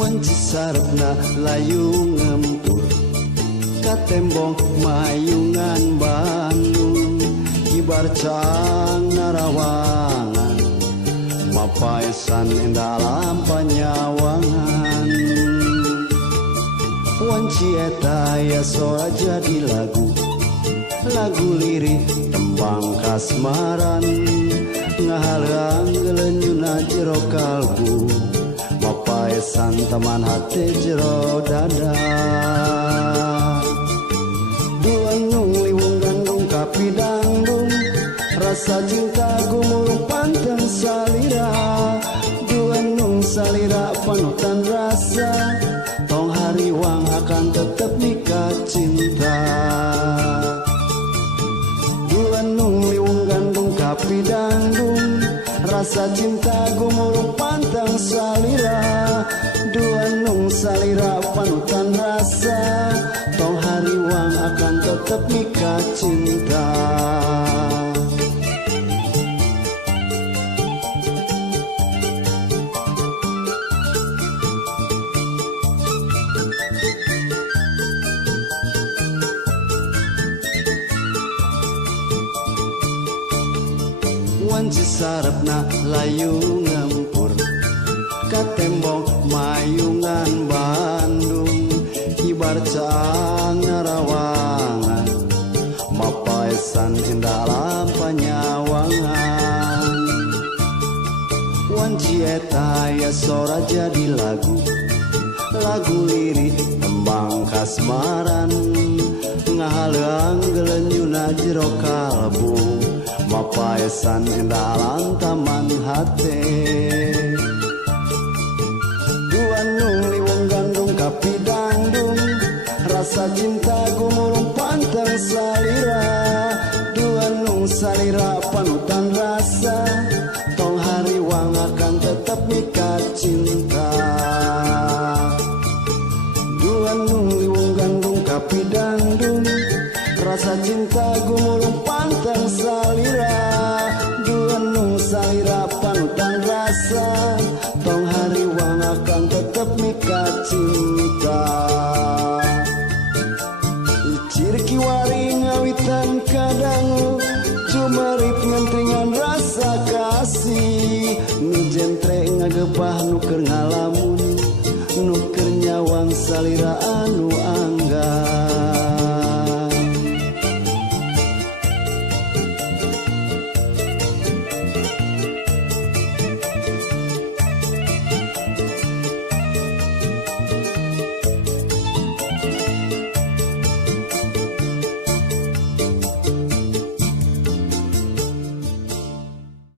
Wanci sarepna layu ngempur ka tembong mayungan Bandung ibar cang narawangan mapaesan dalam panyawangan. Wanci eta ya sora jadi lagu lirik tembang kasmaran ngahalang gelenjuna jero kalbu mapaesan teman hati jero dada. Dua nung liwung gandung kapi dangdung rasa cinta gumulung panteng salira. Dua nung salira panutan rasa tong hariwang akan tetap nikah cinta. Dua nung liwung gandung kapi dangdung rasa cinta gumulung pantang salira. Dua nung salira panutan rasa tong hariwang akan tetap nikah cinta. Wanci sarepna layu ngempur ka tembong mayungan Bandung ibar cang narawangan mapaesan dalam panyawangan. Wanci eta ya sora jadi lagu lirik tembang kasmaran ngahalang gelenjuna jero kalbu mapaesan dalam taman hati. Dua nung liwung gandung kapi dangdung rasa cinta gumulung pantang salira. Dua nung salira panutan rasa tong hariwang akan tetap nikah cinta. Dua nung liwung gandung kapi dangdung rasa cinta gumulung pantang salira. Dua nung salira panutan rasa tong hariwang akan tetap nikah cinta. Icir kiwari ngawitan kadangu cumarit ngentringan rasa kasih nu jentre ngagebah nuker ngalamun nuker nyawang salira